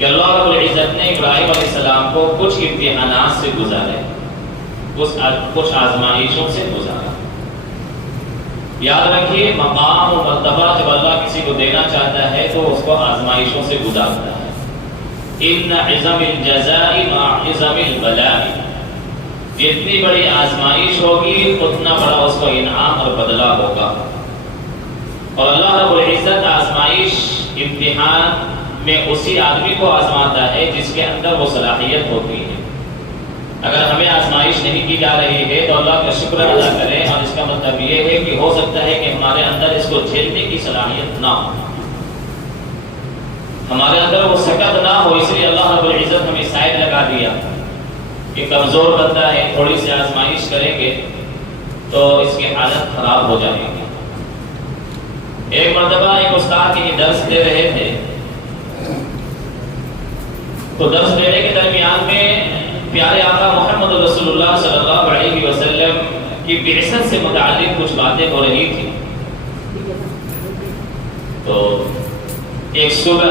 کہ اللہ رب العزت نے ابراہیم علیہ السلام کو کچھ امتحانات سے گزارے، کچھ آزمائشوں سے گزارا۔ یاد رکھیے مقام و مرتبہ جب اللہ کسی کو دینا چاہتا ہے تو اس کو آزمائشوں سے گزارتا ہے۔ ان عظم الجزاء مع عظم البلاء، جتنی بڑی آزمائش ہوگی اتنا بڑا اس کو انعام اور بدلہ ہوگا۔ اور اللہ رب العزت آزمائش امتحان میں اسی آدمی کو آزماتا ہے جس کے اندر وہ صلاحیت ہوتی ہے۔ اگر ہمیں آزمائش نہیں کی جا رہی ہے تو اللہ کا شکر ادا کریں، اور اس کا مطلب یہ ہے کہ ہو سکتا ہے کہ ہمارے اندر اس کو جھیلنے کی صلاحیت نہ ہو، ہمارے اندر وہ سکت نہ ہو، اس لیے اللہ رب العزت ہمیں سائڈ لگا دیا کہ کمزور بندہ ہے، تھوڑی سی آزمائش کریں گے تو اس کی حالت خراب ہو جائے گی۔ ایک مرتبہ ایک استاد کی درس دے رہے تھے، تو درس دینے کے درمیان میں پیارے آقا محمد رسول اللہ صلی اللہ علیہ وسلم کی بعثت سے متعلق کچھ باتیں ہو رہی تھی۔ تو ایک صوبہ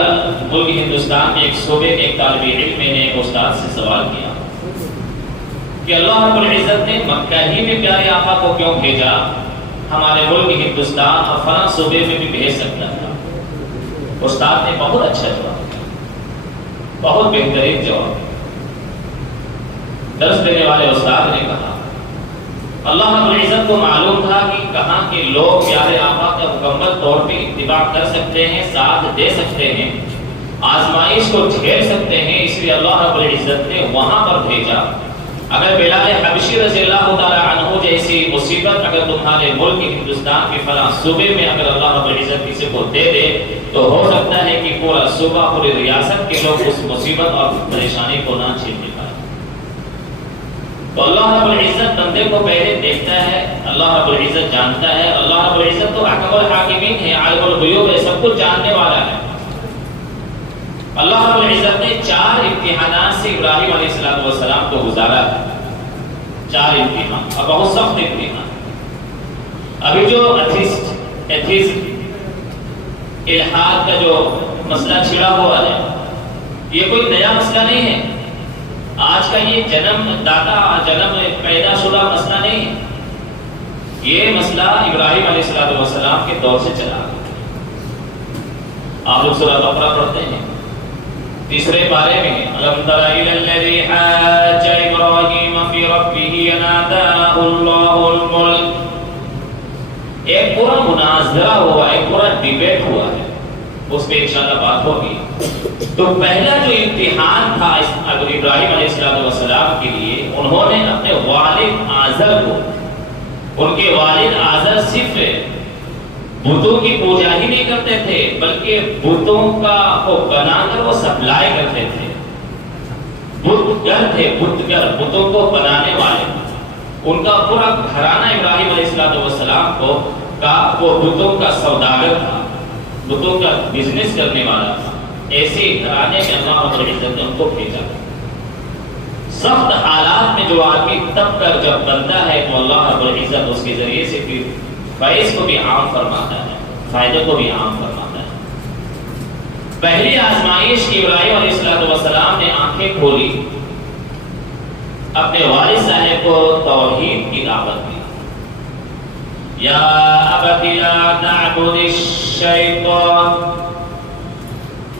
ملک ہندوستان میں ایک صوبے کے ایک طالب علم نے ایک استاد سے سوال کیا کہ اللہ رب العزت نے مکہ ہی میں پیارے آقا کو کیوں بھیجا، ہمارے ملک ہندوستان اور فلاں صوبے میں بھی بھیج سکتا تھا۔ استاد نے بہت اچھا جواب دیا، بہت بہترین جواب۔ درس دینے والے استاد نے کہا اللہ رب العزت کو معلوم تھا کہ کہاں کے لوگ پیارے آقا کا مکمل طور پہ اتباع کر سکتے ہیں، ساتھ دے سکتے ہیں، آزمائش کو جھیل سکتے ہیں، اس لیے اللہ رب العزت نے وہاں پر بھیجا۔ اگر بلال حبشی رضی اللہ تعالی عنہ جیسی مصیبت اگر تمہارے ملک ہندوستان کے فلاں صوبے میں اگر اللہ رب العزت کسی کو دے دے تو ہو سکتا ہے کہ پورا صوبہ، پوری ریاست کے لوگ اس مصیبت اور پریشانی کو نہ جھیل پائیں۔ تو اللہ رب العزت بندے کو پہلے دیکھتا ہے، اللہ رب العزت جانتا ہے، اللہ رب العزت تو احکم الحاکمین ہے، عالم الغیوب ہے، سب کچھ جاننے والا ہے۔ اللہ رب العزت نے 4 امتحانات سے ابراہیم علیہ السلام کو گزارا ہے، 4 امتحان، اور بہت سخت امتحان۔ ابھی جو ایتھیزم الحاد کا جو مسئلہ چھڑا ہوا ہے، یہ کوئی نیا مسئلہ نہیں ہے، آج کا یہ جنم پیدا شدہ مسئلہ نہیں ہے، یہ مسئلہ ابراہیم علیہ السلام کے دور سے چلا۔ آپ لوگ سورہ بقرہ پڑھتے ہیں، 3 پارے میں الم تر الی الذی حاج ابراہیم فی ربہ ان آتاہ اللہ الملک، ایک پورا مناظرہ ہوا، ایک پورا ڈیبیٹ ہوا ہے، اس پہ انشاءاللہ بات ہوگی۔ تو پہلا جو امتحان تھا ابراہیم علیہ السلام کے لیے، انہوں نے اپنے والد آزر کو، ان کے والد آزر صرف بتوں کی پوجا ہی نہیں کرتے تھے بلکہ بتوں کو بنا کر وہ سپلائی کرتے تھے، بتگر تھے، بتوں کو بنانے والے، ان کا پورا گھرانہ ابراہیم علیہ السلام کو وہ بتوں کا سوداگر تھا، بتوں کا بزنس کرنے والا تھا۔ ایسے گھرانے میں اللہ رب العزت نے ان کو بھیجا۔ سخت حالات میں جو آدمی تب کر جب بنتا ہے تو اللہ رب العزت اس کے ذریعے سے پھر فیض کو بھی عام فرماتا ہے، فائدے کو بھی عام فرماتا ہے۔ پہلی آزمائش کی ابراہیم علیہ السلام نے آنکھیں کھولی، اپنے والد صاحب کو توحید کی دعوت دی۔ یا ابت لا تعبد الشیطان،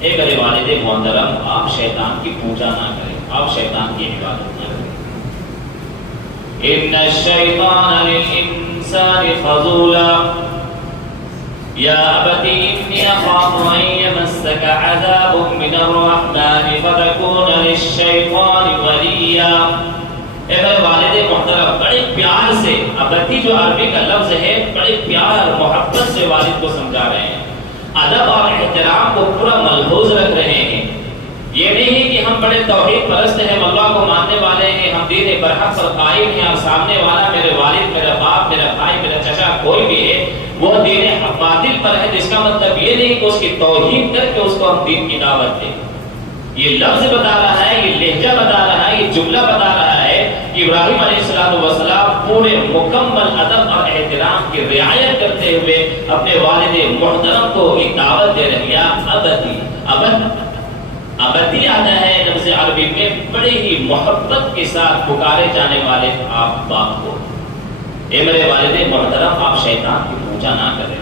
اے میرے والد محترم، آپ شیطان کی پوجا نہ کریں، آپ شیطان کی عبادت نہ کریں۔ ان الشیطان للانسان خذولا یا ابت انی اخاف ان یمسک عذاب من الرحمن فتکون للشیطان ولیا۔ اے میرے والد محترم، بڑے پیار سے، ابتی جو عربی کا لفظ ہے، بڑے پیار اور محبت سے والد کو سمجھا رہے ہیں، ادب اور احترام کو پورا ملحوظ رکھ رہے ہیں۔ یہ نہیں ہے کہ ہم بڑے توحید پرست ہیں، اللہ کو ماننے والے ہیں، ہم دین برحق پر قائم ہیں، اور سامنے والا میرے والد، میرا باپ، میرا بھائی، میرا چچا کوئی بھی ہے وہ دین باطل پر ہے، جس کا مطلب یہ نہیں کہ اس کی توہین کر کے اس کو ہم دین کی دعوت دیں۔ یہ لفظ بتا رہا ہے، یہ لہجہ بتا رہا ہے، یہ جملہ بتا رہا ہے کہ ابراہیم علیہ السلام پورے مکمل ادب اور احترام کی رعایت کرتے ہوئے اپنے والد محترم کو ایک دعوت دے رہے ہیں۔ ابدی آتا ہے لفظ عربی میں بڑی ہی محبت کے ساتھ پکارے جانے والے آپ باپ کو، اے میرے والد محترم آپ شیطان کی پوجا نہ کریں،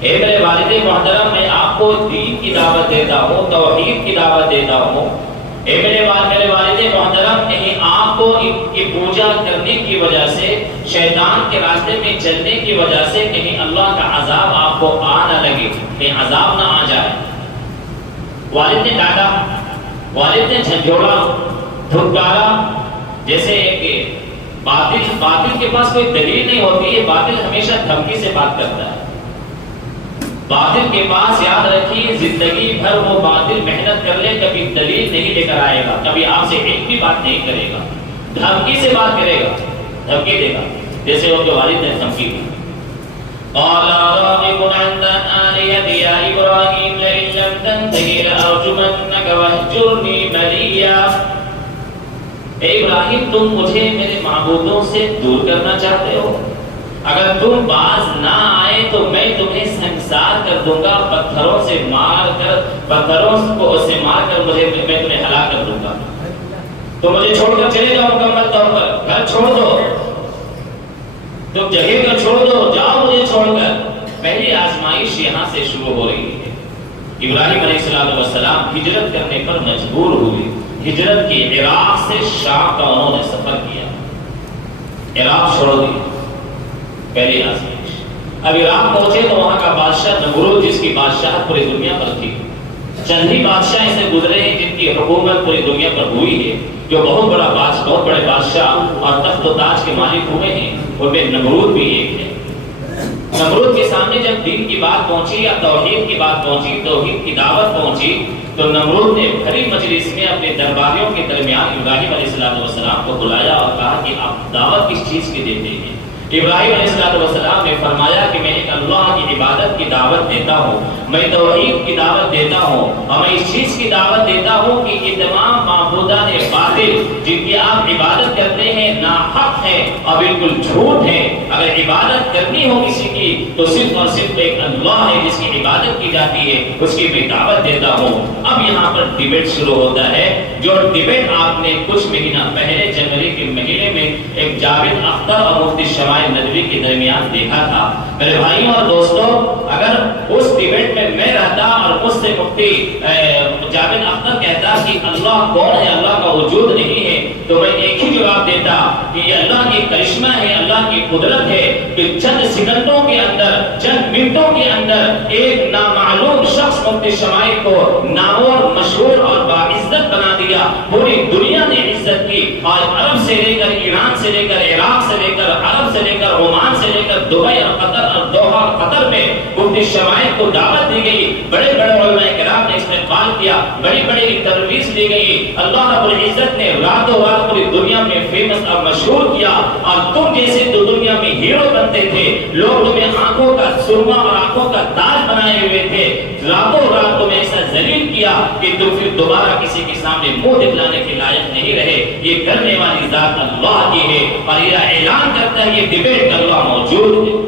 اے میرے والد محترم میں آپ کو دین کی دعوت دیتا ہوں، توحید کی دعوت دیتا ہوں، اے میرے والد محترم کہیں آپ کو ان کی پوجا کرنے کی وجہ سے، شیطان کے راستے میں چلنے کی وجہ سے کہیں اللہ کا عذاب آپ کو آ نہ لگے، کہیں عذاب نہ آ جائے۔ والد نے ڈانٹا، والد نے جھنجھوڑا، دھتکارا، جیسے ایک باطل کے پاس کوئی دلیل نہیں ہوتی ہے، باطل ہمیشہ دھمکی سے بات کرتا ہے۔ باطل کے پاس یاد رکھیے زندگی بھر وہ باطل محنت کر لے، کبھی دلیل نہیں لے کر آئے گا، کبھی آپ سے ایک بھی بات نہیں کرے گا، دھمکی سے بات کرے گا، دھمکی دے گا، جیسے ان کے والد نے دھمکی دی۔ قال راغب عن آلهتي يا إبراهيم لئن لم تنته لأرجمنك واهجرني مليا۔ اے ابراہیم تم مجھے میرے معبودوں سے دور کرنا چاہتے ہو، اگر تم باز نہ آئے تو میں تمہیں سنسار کر دوں گا، پتھروں سے مار کر میں تمہیں ہلاک کر دوں گا، تو مجھے چھوڑ کر چلے جاؤ، مکمل طور پر گھر چھوڑ دو، تم جگہ کر چھوڑ دو، جاؤ مجھے چھوڑ کر۔ پہلی آزمائش یہاں سے شروع ہو رہی ہے۔ ابراہیم علیہ السلام ہجرت کرنے پر مجبور ہوئے، ہجرت کی عراق سے شام کا انہوں نے سفر کیا، عراق چھوڑ دیا، پہلی آزمائش۔ اب عراق پہنچے تو وہاں کا بادشاہ نمرود، جس کی بادشاہت پوری دنیا پر تھی، چند ہی بادشاہ ایسے گزرے ہیں جن کی حکومت پوری دنیا پر ہوئی ہے، جو بہت بڑے بادشاہ اور تخت و تاج کے مالک ہوئے ہیں، ان میں نمرود بھی ایک ہے۔ نمرود کے سامنے جب دین کی بات پہنچی یا توحید کی بات پہنچی، توحید کی دعوت پہنچی، تو نمرود نے بھری مجلس میں اپنے درباریوں کے درمیان ابراہیم علیہ السلام کو بلایا اور کہا کہ آپ دعوت کس چیز کی دیتے ہیں؟ ابراہیم علیہ السلام نے فرمایا کہ میں ایک اللہ کی عبادت کی دعوت دیتا ہوں، میں توحید کی دعوت دیتا ہوں، اور میں اس چیز کی دعوت دیتا ہوں کہ یہ تمام معبودان باطل جن کی آپ عبادت کرتے ہیں ناحق ہیں اور بالکل جھوٹ ہیں۔ اگر عبادت کرنی ہو کسی کی تو صرف اور صرف ایک اللہ ہے جس کی عبادت کی جاتی ہے، اس کی میں دعوت دیتا ہوں۔ اب یہاں پر ڈیبیٹ شروع ہوتا ہے، جو ڈیبیٹ آپ نے کچھ مہینہ پہلے جنوری کے مہینے میں ایک جاوید اختر اور مفتی شمائل ندوی کے درمیان دیکھا تھا۔ میرے بھائیوں اور دوستوں، اگر اس ڈیبیٹ میں میں رہتا اور مجھ سے مفتی جاوید اختر کہتا کہ اللہ کون ہے، اللہ کا وجود نہیں ہے، تو میں ایک ہی جواب دیتا کہ یہ اللہ کی کرشمہ ہے، اللہ کی قدرت ہے کہ چند سیکنڈوں کے اندر، چند منٹوں کے اندر ایک نامعلوم شخص مفتی شمائل کو نامور، مشہور اور باعزت بنا دیا۔ پوری دنیا نے عزت کی، اور عرب سے لے کر ایران سے لے کر عراق سے لے کر عرب سے لے کر عمان سے لے کر دبئی اور قطر اور دوحہ اور قطر میں مفتی شمائل کو دعوت دی گئی، بڑے بڑے علماء کرام نے استقبال کیا، بڑی بڑی ترویج دی گئی، اللہ رب العزت نے راتوں رات پوری دنیا میں فیمس اور مشہور کیا، اور تم جیسے تو دنیا میں ہیرو بنتے تھے، لوگ تمہیں آنکھوں کا سرما اور آنکھوں کا تاج بنائے ہوئے تھے، راتوں رات تمہیں ایسا ذلیل کیا کہ تم پھر دوبارہ کسی کے سامنے منہ دکھلانے کے لائق نہیں رہے۔ یہ کرنے والی ذات اللہ کی ہے، اور یہ اعلان کرتا ہے یہ ڈیبیٹ اللہ موجود ہے۔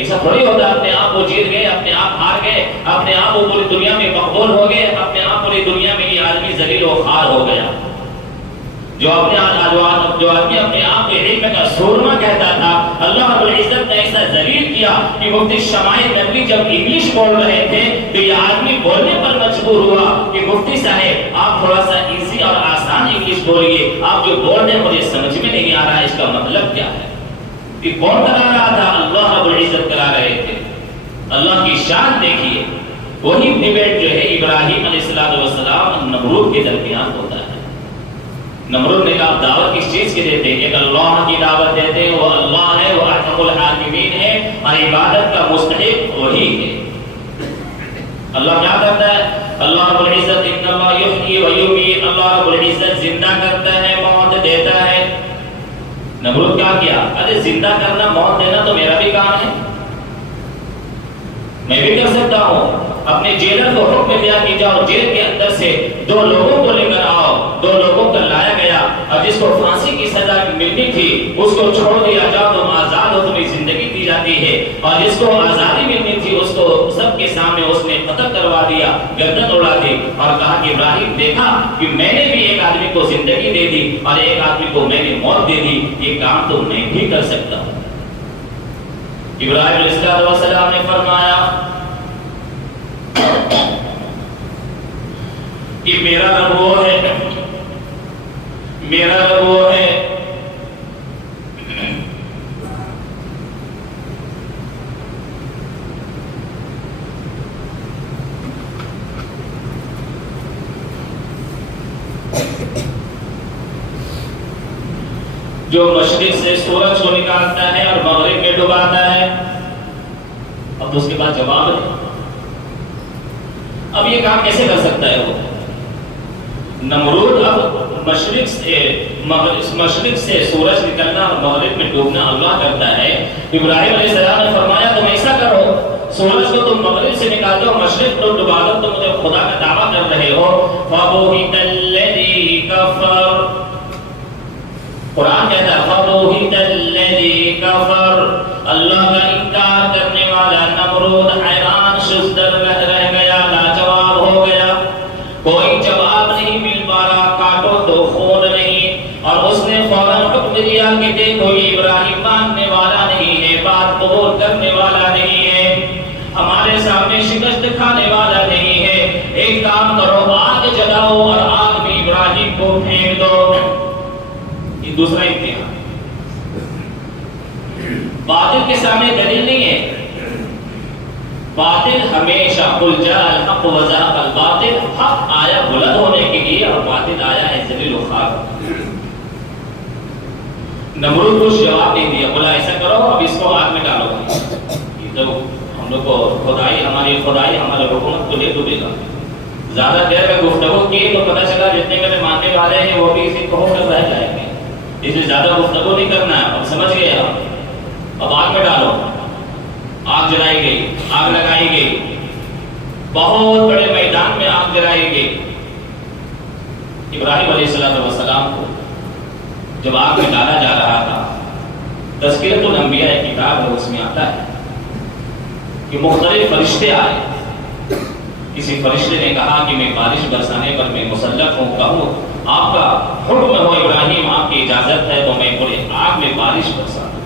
ایسا تھوڑی ہوتا اپنے آپ کو جیت گئے، اپنے آپ ہار گئے، اپنے آپ کو پوری دنیا میں مقبول ہو گئے، اپنے آپ پوری دنیا میں یہ آدمی ذلیل و خوار ہو گیا۔ جو آدمی اپنے آپ کے علم کا سورما کہتا تھا، اللہ رب العزت نے ایسا ذلیل کیا کہ مفتی شمائل ندوی جب انگلش بول رہے تھے تو یہ آدمی بولنے پر مجبور ہوا کہ مفتی صاحب آپ تھوڑا سا ایزی اور آسان انگلش بولیے، آپ جو بول رہے ہیں مجھے سمجھ میں نہیں آ رہا ہے، اس کا مطلب کیا ہے؟ یہ کون کرا رہا تھا؟ اللہ رب العزت کرا رہے تھے۔ اللہ کی شان دیکھیے، وہی ڈیبیٹ جو ہے ابراہیم علیہ السلام نمرود کے درمیان ہوتا ہے۔ نمرود نے کہا دعوت کس چیز کی دیتے ہیں؟ ایک اللہ کی دعوت دیتے ہیں، وہ اللہ ہے، وہ ارحم الراحمین ہے، اور عبادت کا مستحق وہی ہے۔ اللہ کیا کرتا ہے؟ اللہ رب العزت ان اللہ یحیی و یمیت، اللہ رب العزت زندہ کرتا ہے، موت دیتا ہے۔ نمرود کیا کیا؟ ارے زندہ کرنا، موت دینا تو میرا بھی کام ہے، میں بھی کر سکتا ہوں۔ اپنے جیلر کو حکم دیا کہ جاؤ جیل کے اندر سے 2 لوگوں کو لے کر آؤ، 2 لوگوں کو لایا گیا، اور جس کو پھانسی کی سزا ملنی تھی اس کو چھوڑ دیا، جاؤ تم آزاد ہو، تمہیں زندگی دی دی جاتی ہے، اور جس کو آزادی ملنی تھی اس کو سب کے سامنے اس نے قتل کروا دیا، گردن اڑا دی، اور کہا کہ ابراہیم دیکھا کہ میں نے بھی ایک آدمی کو زندگی دے دی اور ایک آدمی کو میں نے موت دے دی، یہ کام تو میں بھی کر سکتا ہوں۔ ابراہیم علیہ السلام نے فرمایا کہ میرا رب وہ ہے، میرا رب وہ ہے جو مشرق سے سورج کو نکالتا ہے اور مغرب میں ڈباتا ہے۔ اب تو اس کے بعد جواب ہے، اب یہ کام کیسے کر سکتا ہے وہ؟ نمرود اب مشرق سے سورج نکلنا اور مغرب میں ڈوبنا اللہ کرتا ہے۔ ابراہیم علیہ السلام نے فرمایا تم ایسا کرو، سورج کو تم مغرب سے نکال دو، مشرق کو ڈبا دو، تم مجھے خدا کا دعویٰ کر رہے ہو۔ فَبُهِتَ الَّذِي كَفَرَ، قرآن کہتا ہے فَبُهِتَ الَّذِي كَفَرَ، اللہ کا انکار کرنے والا نمرود حیران شزدر رہ گیا، لاجواب ہو گیا، کوئی جواب نہیں مل پا رہا، کاٹو تو خون نہیں، اور اس نے فوراً حکم دیا کہ دیکھو یہ ابراہیم ماننے والا نہیں ہے، بات قبول کرنے والا نہیں ہے، ہمارے سامنے شکست کھانے والا نہیں ہے، ایک کام کرو آگ جلاؤ اور آگ میں ابراہیم کو پھینک دو۔ یہ دوسرا امتحان، باطل کے سامنے دلیل نہیں ہے، باطل ہمیشہ قل جاء الحق وزهق الباطل، حق آیا بلند ہونے کے لیے اور باطل آیا ہے ذلیل و خوار۔ نمرود کو جواب نہیں دیا، بولا ایسا کرو اب اس کو آگ میں ڈالو، یہ تو ہم لوگ کو خدائی ہماری حکومت کو لے ڈوبے گا۔ زیادہ دیر میں گفتگو کی تو پتہ چلا جتنے میرے ماننے والے ہیں وہ بھی اسی قوم میں رہ جائیں گے، اس لیے زیادہ گفتگو نہیں کرنا ہے۔ اب سمجھ گئے اب آگ میں ڈالو، آگ جلائی گئی، آگ لگائی گئی، بہت بڑے میدان میں آگ جلائی گئی۔ ابراہیم علیہ السلام کو جب آگ میں ڈالا جا رہا تھا، تذکرۃ الانبیاء ایک کتاب ہے، اس میں آتا ہے کہ مختلف فرشتے آئے، کسی فرشتے نے کہا کہ میں بارش برسانے پر میں مسلط ہوں، کہوں آپ کا حکم ہو ابراہیم، آپ کی اجازت ہے تو میں پورے آگ میں بارش برسا دوں۔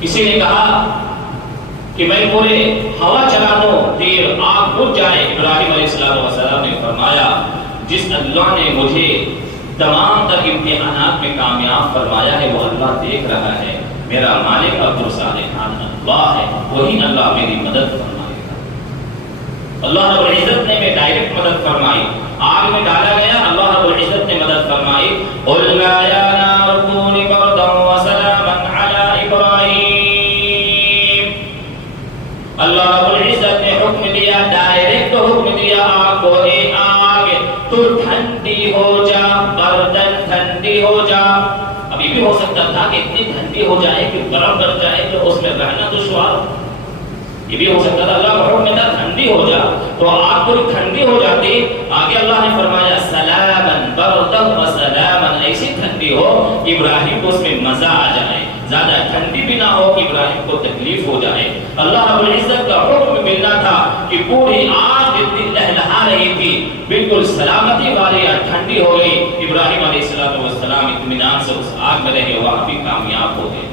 کسی نے کہا کہ میں پورے ہوا چلا دوں، تیر آگ بجھ جائے۔ ابراہیم علیہ السلام نے فرمایا جس اللہ نے مجھے تمام تر امتحانات میں کامیاب فرمایا ہے وہ اللہ دیکھ رہا ہے، میرا مالک عبدالصالحان اللہ ہے، وہی اللہ میری مدد فرمائے گا۔ اللہ رب العزت نے میں ڈائریکٹ مدد فرمائی، آگ میں ڈالا گیا، اللہ رب العزت نے مدد فرمائی۔ قُلْنَا يَا نَارُ كُونِي بَرْدًا وَسَلَامًا عَلَىٰ إِبْرَاهِيمَ، اللہ رب العزت نے حکم دیا، ڈائریکٹ حکم دیا آگ کو، اے آگ تو ٹھنڈی ہو جا، بردن ٹھنڈی ہو جا۔ ابھی بھی ہو سکتا تھا کہ اتنی ٹھنڈی ہو جائے کہ برف گر جائے تو اس میں رہنا دشوار، یہ بھی ہو سکتا تھا۔ اللہ کا حکم تھا ٹھنڈی ہو جا، تو آگ پوری ٹھنڈی ہو جاتی۔ آگے اللہ نے فرمایا سلامن بردن و سلامن، ایسی ٹھنڈی ہو کہ ابراہیم کو اس میں مزہ آ جائے، زیادہ ٹھنڈی بھی نہ ہو کہ ابراہیم کو تکلیف ہو جائے۔ اللہ رب العزت کا حکم ملنا تھا کہ پوری آگ جتنی لہلہا رہی تھی بالکل سلامتی والی اور ٹھنڈی ہو گئی۔ ابراہیم علیہ السلام اطمینان سے اس آگ میں رہے، وہاں بھی کامیاب ہو گئے۔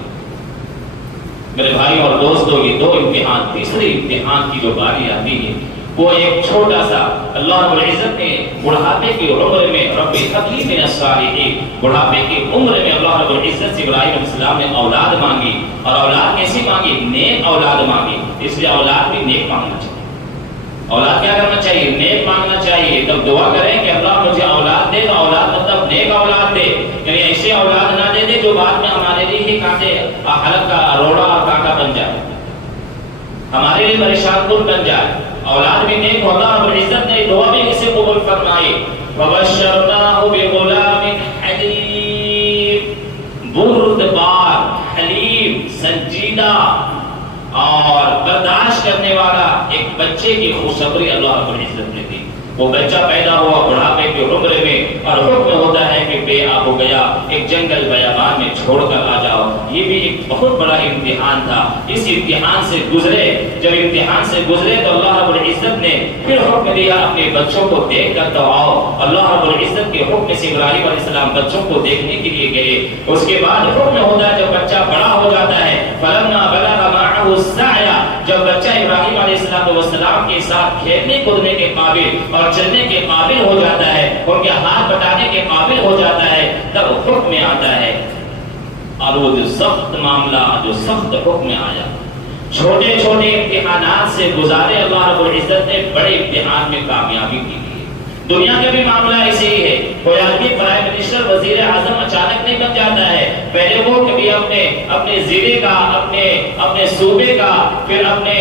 میرے بھائی اور دوستو، یہ دو امتحان، تیسرے امتحان کی جو باری آتی ہے وہ ایک چھوٹا سا، اللہ رب العزت نے بڑھاپے کی عمر میں رب هب لی من الصالحین، بڑھاپے کی عمر میں اللہ رب العزت سے ابراہیم علیہ السلام نے اولاد مانگی، اور اولاد کیسی مانگی؟ نیک اولاد مانگی۔ اس لیے اولاد بھی نیک مانگنا چاہیے۔ اولاد کیا کرنا چاہیے؟ نیک مانگنا چاہیے۔ تب دعا کریں کہ اللہ مجھے اولاد دے، تو اولاد مطلب نیک اولاد دے، یعنی ایسے اولاد نہ دے دے جو بعد میں ہمارے لیے ہی کانٹے حلق کا روڑا اور کانٹا بن جائے، ہمارے لیے پریشان کن بن جائے۔ اولاد بھی نیک ہوتا، اور عزت نے دعا بھی اسے قبول فرمائی۔ وَبَشَّرْنَاهُ بِغُلَامٍ حَلِيمٍ، بردبار، حلیم، سنجیدہ اور برداشت کرنے والا ایک بچے کی خوشخبری اللہ رب العزت نے دی۔ وہ بچہ پیدا ہوا بڑھاپے کی عمر میں اور حکم ہوتا ہے کہ بے آب ہو گیا، ایک جنگل بیابان میں چھوڑ کر آ جاؤ۔ یہ بھی ایک بہت بڑا امتحان تھا۔ اس امتحان سے گزرے، جب امتحان سے گزرے تو اللہ رب العزت نے پھر حکم دیا اپنے بچوں کو دیکھ کر تو آؤ۔ اللہ رب العزت کے حکم سے ابراہیم علیہ السلام بچوں کو دیکھنے کے لیے گئے۔ اس کے بعد حکم ہوتا ہے جب بچہ بڑا ہو جاتا ہے، فلما بلغ معه السعي، جب بچہ ابراہیم علیہ السلام کے ساتھ کھیلنے کودنے کے قابل اور چلنے کے قابل ہو جاتا ہے، ان کے ہاتھ بٹانے کے قابل ہو جاتا ہے، تب حکم میں آتا ہے۔ اور وہ جو سخت معاملہ، جو سخت حکم میں آیا، چھوٹے چھوٹے امتحانات سے گزارے اللہ رب العزت نے بڑے امتحان میں کامیابی کی۔ دنیا کا بھی معاملہ ایسے ہی ہے، کوئی آدمی پرائم منسٹر وزیر اعظم اچانک نہیں بن جاتا ہے، پہلے وہ کبھی اپنے ضلع کا، اپنے صوبے کا، پھر اپنے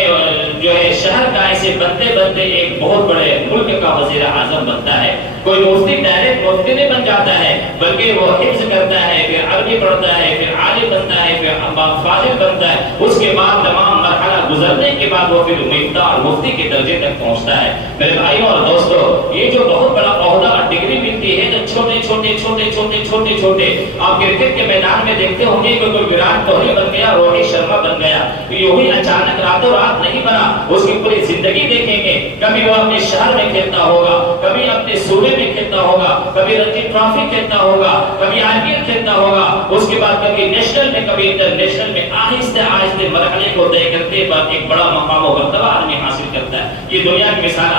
جو ہے شہر کا، ایسے بنتے بنتے ایک بہت بڑے ملک کا وزیر اعظم بنتا ہے۔ کوئی مفتی ڈائریکٹ مفتی نہیں بن جاتا ہے، بلکہ وہ حفظ کرتا ہے، پھر عربی پڑھتا ہے، پھر عالم بنتا ہے، پھر فاضل بنتا ہے، اس کے بعد تمام مرحلہ گزرنے کے بعد وہ پھر مفتی اور مفتی کے درجے تک پہنچتا ہے۔ میرے بھائیوں اور دوستو، یہ جو بہت بڑا عہدہ اور ڈگری ملتی ہے، تو چھوٹے چھوٹے آپ کرکٹ کے میدان میں دیکھتے ہوں گے کہ کوئی وراٹ کوہلی بن گیا، روہت شرما بن گیا، یہی اچانک راتوں رات نہیں بنا، اس کی پوری زندگی دیکھیں گے۔ کبھی وہ اپنے شہر میں کھیلتا ہوگا، کبھی اپنے صوبے میں کھیلتا ہوگا، کبھی رنجی ٹرافی کھیلتا ہوگا، کبھی آئی پی ایل کھیلتا ہوگا، اس کے بعد کبھی نیشنل میں، کبھی انٹرنیشنل میں، آہستہ آہستہ مرحلے کو طے کرتے بعد ایک بڑا مقام و مرتبہ آدمی حاصل کرتا ہے۔ یہ دنیا کی مثال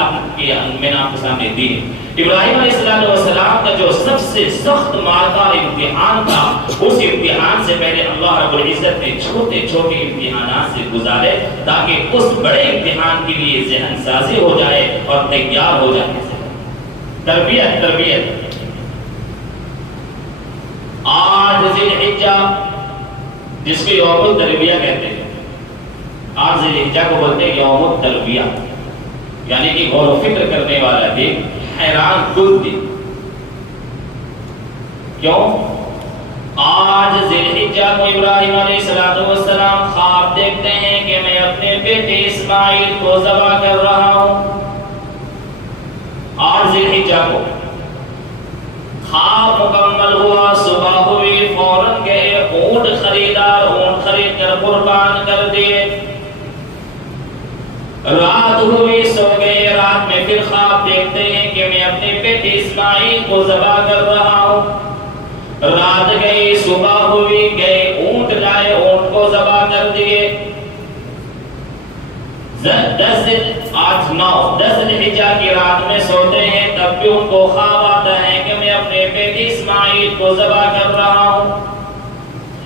میں نے آپ کے سامنے دی ہے۔ ابراہیم علیہ السلام کا جو سب سے سخت مارکار امتحان تھا، اس امتحان سے پہلے اللہ رب العزت نے چھوٹے چھوٹے امتحانات سے گزارے تاکہ اس بڑے امتحان کے لیے ذہن سازی ہو جائے اور تیار ہو جائے۔ تربیت آج ذی الحجہ، جس کو یوم التربیہ کہتے ہیں، آج ذی الحجہ کو بولتے ہیں یوم التربیہ، یعنی کہ غور و فکر کرنے والا دن، حیران کن دن۔ کیوں؟ آج ذی الحجہ کو ابراہیم علیہ السلام خواب دیکھتے ہیں کہ میں اپنے بیٹے اسماعیل کو ذبح کر رہا ہوں۔ آج ذی الحجہ کو خواب مکمل ہوا، صبح ہوئی، فوراً گئے اونٹ خریدا، اونٹ خرید کر قربان کر دیے۔ رات ہوئی، سو گئے، رات میں پھر خواب دیکھتے ہیں کہ میں اپنے بیٹے اسماعیل کو ذبح کر رہا ہوں۔ رات گئی، صبح ہوئی، گئے اونٹ لائے، اونٹ کو ذبح کر دیے۔ 10 ذوالحجہ کی رات میں سوتے ہیں، تب بھی ان کو خواب آتا ہے کہ میں اپنے بیٹے اسماعیل کو ذبح کر رہا ہوں۔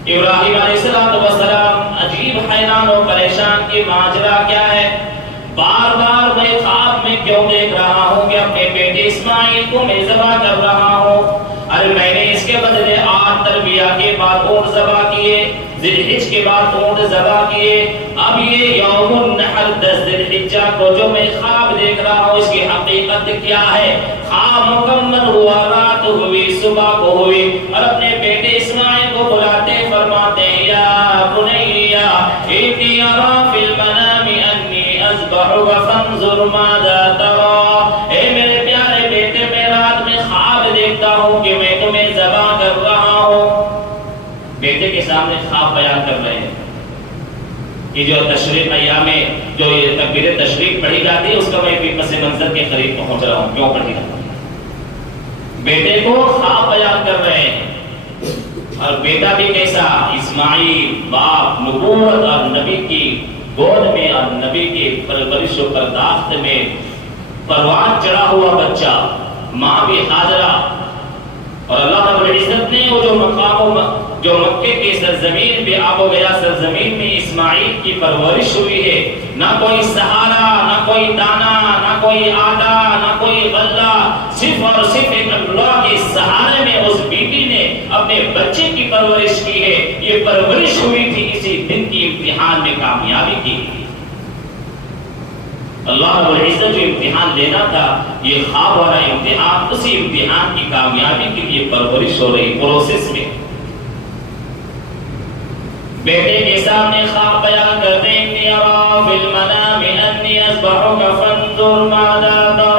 ابراہیم علیہ السلام عجیب حیران و پریشان کہ ماجرا کیا ہے، بار بار میں خواب میں کیوں دیکھ رہا ہوں کہ اپنے بیٹے اسماعیل کو میں ذبح کر رہا ہوں؟ ارے میں نے اس کے بدلے 8 تربیہ کے بعد اونٹ ذبح کیے، ذی الحجہ کے بعد اونٹ ذبح کیے، اب یہ یوم النحر 10 ذی الحجہ کو جو میں خواب دیکھ رہا ہوں، اس کی حقیقت کیا ہے؟ خواب مکمل ہوا، رات ہوئی، صبح کو ہوئی، اور اپنے بیٹے اسماعیل کو بلاتے فرماتے ہیں یا بنیا انی ارا فی المنام انی اذبحک فانظر ماذا تری، اے میرے پیارے بیٹے، میں رات میں خواب دیکھتا ہوں کہ میں تمہیں ذبح کر رہا ہوں۔ بیٹے کے سامنے خواب بیان کر رہے ہیں کہ جو تشریق ایام میں جو یہ تکبیر تشریق پڑھی جاتی ہے، اس کا میں بھی پس منظر کے قریب پہنچ رہا ہوں، کیوں پڑھی جاتی ہے؟ بیٹے کو خواب بیان کر رہے ہیں، اور بیٹا بھی کیسا؟ اسماعیل، باپ، نبوت اور نبی کی گود میں اور نبی کے پرورش و پرداخت میں پروان چڑھا ہوا بچہ، ماں بھی حاضرہ۔ اور اللہ رب العزت نے وہ جو مقام جو مکے کی سرزمین پہ آب و گیا سرزمین میں اسماعیل کی پرورش ہوئی ہے، نہ کوئی سہارا، نہ کوئی دانا، نہ کوئی آٹا، نہ کوئی غلہ، صرف اور صرف ایک اللہ کے سہارے میں اس بیٹی نے اپنے بچے کی پرورش کی ہے۔ یہ پرورش ہوئی تھی اسی دن کی امتحان میں کامیابی کی۔ اللہ رب العزت جو امتحان لینا تھا، یہ خواب والا امتحان، اسی امتحان کی کامیابی کے لیے پرورش ہو رہی پروسیس میں۔ بیٹے کے سامنے خواب بیان کرتے ہیں انی ارا فی المنام انی اذبحک فانظر ماذا تری،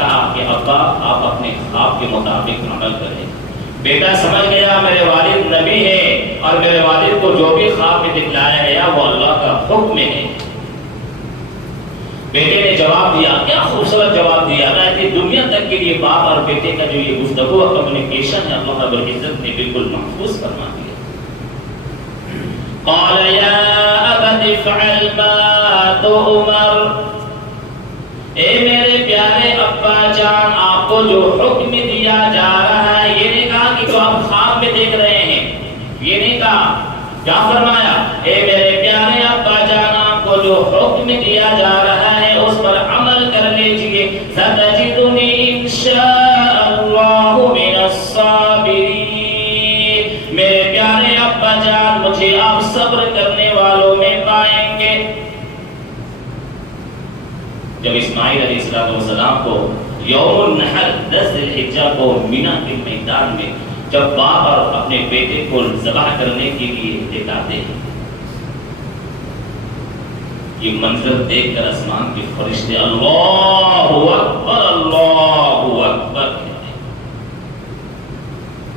کہا کہ ابا آپ اپنے خواب کے مطابق عمل کریں۔ بیٹا سمجھ گیا میرے والد نبی ہے اور میرے والد کو جو بھی خواب میں دکھلایا گیا وہ اللہ کا حکم ہے۔ بیٹے نے جواب دیا، کیا خوبصورت جواب دیا، کہ دنیا تک کے لیے باپ اور بیٹے کا جو یہ گفتگو اور کمیونیکیشن ہے اللہ رب العزت نے بالکل محفوظ فرما دیا۔ قال یا ابت افعل ما تؤمر، اے میرے پیارے ابا جان آپ کو جو حکم دیا جا رہا ہے، یہ نہیں کہا کہ جو آپ خواب میں دیکھ رہے ہیں، یہ نہیں کہا، کیا فرمایا، اے میرے پیارے ابا جان آپ کو جو حکم دیا جا رہا ہے اس پر عمل کر لیجئے، ستجدنی انشاء اللہ من الصابرین، میرے پیارے ابا جان مجھے آپ صبر کرنے والوں میں پائیں گے۔ جب اسماعیل علیہ السلام کو یوم النحر 10 ذی الحجہ کو مینا کے میدان میں جب باپ اور اپنے بیٹے کو ذبح کرنے کے لیے لے آتے ہیں، یہ منظر دیکھ کر آسمان کے فرشتے اللہ اکبر اللہ اکبر کہتے ہیں۔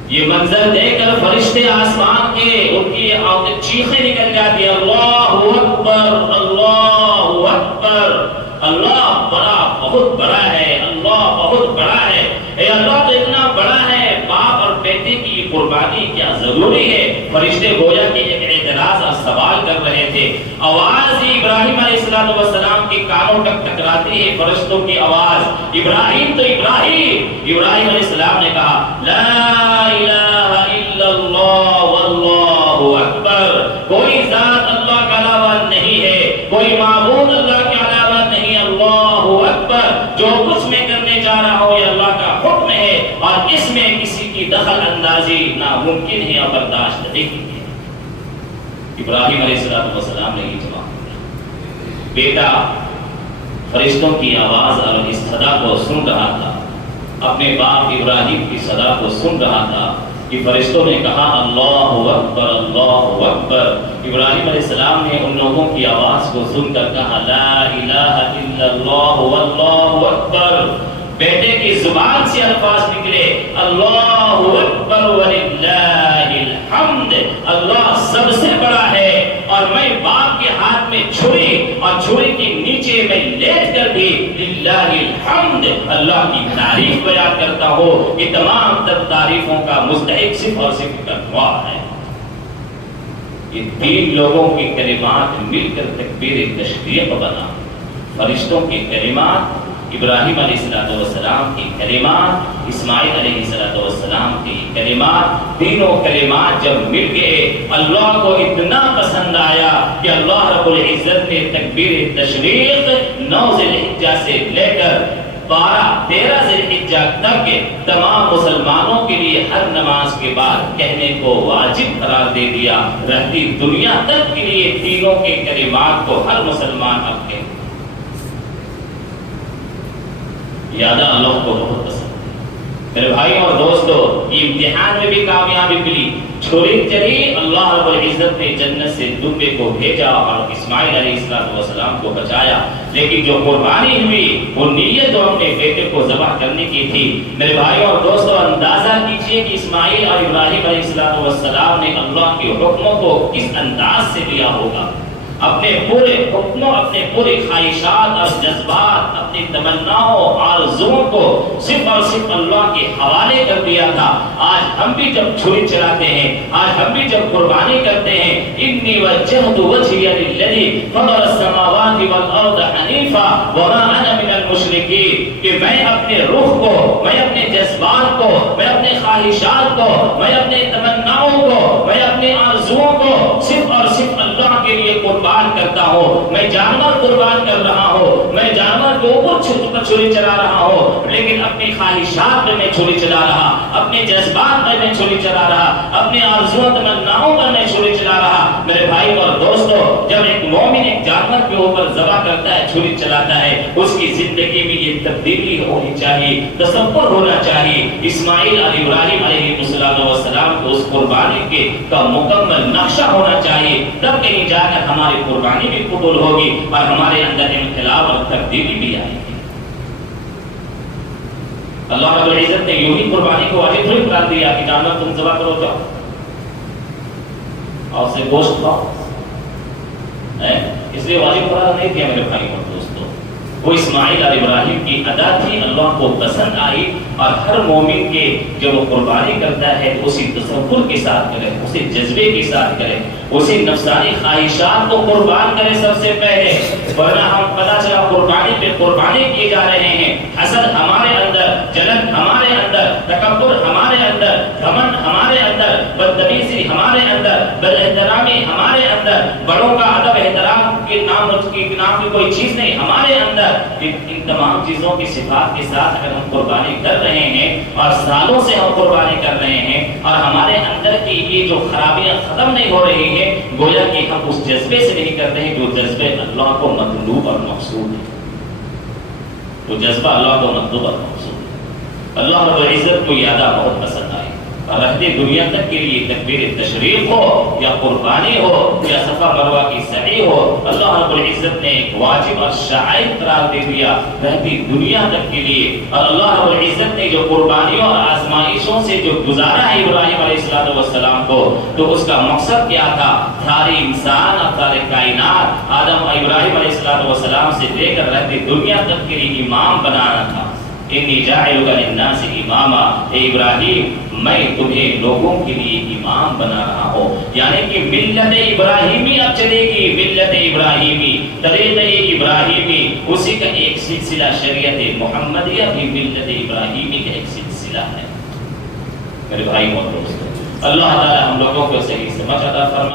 یہ منظر دیکھ کر فرشتے آسمان کے ان کی چیخیں نکل جاتی ہیں، اللہ اکبر اللہ اکبر، اللہ بڑا بہت بڑا ہے، اللہ بہت بڑا ہے، اے اللہ تو اتنا بڑا ہے، باپ اور بیٹے کی قربانی کیا ضروری ہے۔ فرشتے گویا کہ ایک اعتراض اور سوال کر رہے تھے، آواز ابراہیم علیہ السلام کے کانوں تک ٹکراتی ہے، فرشتوں کی آواز، ابراہیم تو ابراہیم علیہ السلام نے کہا لا الہ الا اللہ واللہ اکبر، کوئی ذات اللہ کے علاوہ نہیں ہے، کوئی معبود اللہ کے علاوہ نہیں، اللہ اکبر، جو کچھ میں کرنے جا رہا ہوں یہ اللہ کا حکم ہے اور اس میں کسی کی دخل اندازی ناممکن ہے اور برداشت نہیں ہے۔ ابراہیم علیہ السلام نے یہ جواب دیا۔ بیٹا فرشتوں کی آواز اور اس صدا کو سن رہا تھا، اپنے باپ ابراہیم کی صدا کو سن رہا تھا کہ فرشتوں نے کہا اللہ اکبر اللہ اکبر۔ ابراہیم علیہ السلام نے ان لوگوں کی آواز کو سن کر کہا لا الہ الا اللہ واللہ اکبر، بیٹے کی زبان سے الفاظ نکلے اللہ اکبر وللہ الحمد، اللہ سب سے بڑا ہے اور میں باپ کے ہاتھ میں چھری اور چھری کے نیچے میں لیٹ کر بھی للہ الحمد اللہ کی تعریف بیان کرتا ہوں، کہ تمام تر تعریفوں کا مستحق صرف اور صرف اللہ ہے۔ یہ تین لوگوں کے کلمات مل کر تکبیر تشریق بنا، فرشتوں کے کلمات، ابراہیم علیہ السلام کی کلمات، اسماعیل علیہ السلام کی کلمات، تینوں کلمات جب مل گئے اللہ کو اتنا پسند آیا کہ اللہ رب العزت نے تکبیر تشریق 9 ذی الحجہ سے لے کر 13 ذی الحجہ تک تمام مسلمانوں کے لیے ہر نماز کے بعد کہنے کو واجب قرار دے دیا، رہتی دنیا تک کے لیے تینوں کے کلمات کو ہر مسلمان اب کہے۔ یادہ اللہ کو بہت پسند ہے۔ میرے بھائی اور دوستو، یہ امتحان میں بھی کامیابی ملی، چھری چلی، اللہ رب العزت نے جنت سے دمبے کو بھیجا اور اسماعیل علیہ السلام کو بچایا، لیکن جو قربانی ہوئی وہ نیت جو اپنے بیٹے کو ذبح کرنے کی تھی۔ میرے بھائی اور دوستو، اندازہ کیجئے کہ اسماعیل اور ابراہیم علیہ السلام نے اللہ کے حکموں کو کس انداز سے لیا ہوگا، اپنے پورے حکموں، اپنے پوری خواہشات اور جذبات، اپنی تمناؤں آرزوؤں کو صرف اور صرف اللہ کے حوالے کر دیا تھا۔ آج ہم بھی جب چھری چلاتے ہیں، آج ہم بھی جب قربانی کرتے ہیں، انی وجہت وجہی للذی فطر السماوات والارض حنیفا وما انا من المشرکین، کہ میں اپنے روح کو، میں اپنے جذبات کو، میں اپنے خواہشات کو، میں اپنے تمناؤں کو، میں اپنے آرزوؤں کو صرف اور صرف اللہ کے لیے قربان کرتا ہوں۔ میں جانور قربان کر رہا ہوں، میں جانور کے اوپر چھری چلا رہا ہوں، لیکن اپنی خواہشات میں چھری چلا رہا، اپنے جذبات میں چھری چلا رہا، اپنے آرزوؤں تمناؤں پر میں چھری چلا رہا۔ میرے بھائی اور دوستو، جب ایک مومن ایک جانور کے اوپر ذبح کرتا ہے، چھری چلاتا ہے، اس کی زندگی میں یہ تبدیلی ہونی چاہیے، تصور ہونا چاہیے۔ اسماعیل اور ابراہیم علیہ السلام کو اس قربانی کا مکمل نقشہ ہونا چاہیے، تب کہیں جا کر ہماری قربانی بھی قبول، قبول ہوگی اور ہمارے اندر انقلاب اور تبدیلی بھی آئے گی۔ میرے بھائی اور دوستو، جب ایک مومن ایک جانور کے اوپر ذبح کرتا ہے، چھری چلاتا ہے، اس کی زندگی میں یہ تبدیلی ہونی چاہیے، تصور ہونا چاہیے۔ اسماعیل اور ابراہیم علیہ السلام کو اس قربانی کا مکمل نقشہ ہونا چاہیے، تب کہیں جا کر ہماری قربانی بھی قبول ہوگی اور ہمارے اندر انقلاب اور تبدیلی بھی آئے گی۔ اللہ رب العزت نے یوں ہی قربانی کو واجب تھوڑی قرار دیا کہ جانور تم ذبح کرو جاؤ اور اسے گوشت کھاؤ، اس لیے واجب قرار نہیں دیا میرے بھائی اور دوستو۔ وہ اسماعیل علیہ ابراہیم کی ادا تھی، اللہ کو پسند آئی، اور ہر مومن کے جب وہ قربانی کرتا ہے اسی تصور کے ساتھ کرے، اسی جذبے کے ساتھ کرے، اسی نفسانی خواہشات کو قربان کرے سب سے پہلے، ورنہ ہم پتہ چلا قربانی پہ قربانی کیے جا رہے ہیں، حسد ہمارے اندر، جلن ہمارے اندر، تکبر ہمارے اندر، گھمنڈ ہمارے اندر، بدتمیزی ہمارے اندر، بد احترامی ہمارے اندر، بڑوں کا ادب احترام کے نام کی کوئی چیز نہیں ہمارے اندر۔ ان تمام چیزوں کی صفات کے ساتھ اگر ہم قربانی کر رہے ہیں اور سالوں سے ہم قربانی کر رہے ہیں اور ہمارے اندر کی یہ جو خرابیاں ختم نہیں ہو رہی ہیں، گویا کہ ہم اس جذبے سے نہیں کر رہے ہیں جو جذبے اللہ کو مطلوب اور مقصود ہے، وہ جذبہ اللہ کو مطلوب اور مقصود ہے۔ اللہ رب العزت کو یہ ادا بہت پسند آئی، اور رہتے دنیا تک کے لیے تکبیر تشریف ہو یا قربانی ہو یا صفا مروہ کی سعی ہو، اللہ رب العزت نے ایک واجب اور شعائر قرار دے دیا رہتی دنیا تک کے لیے۔ اور اللہ رب العزت نے جو قربانیوں اور آزمائشوں سے جو گزارا ہے ابراہیم علیہ السلام کو، تو اس کا مقصد کیا تھا؟ سارے انسان اور سارے کائنات آدم اور ابراہیم علیہ السلام سے لے کر رہتی دنیا تک کے لیے امام بنانا تھا۔ انی جاعلک للناس اماما، اے ابراہیم میں تمہیں لوگوں کے لیے امام بنا رہا ہوں، یعنی کہ ملت ابراہیمی اب چلے گی، ملت ابراہیمی، طریقہ ابراہیمی، اسی کا ایک سلسلہ شریعت محمدیہ بھی ملت ابراہیمی کا ایک سلسلہ ہے۔ میرے بھائی اور دوستو، اللہ تعالی ہم لوگوں کو صحیح سمجھ عطا فرمائے۔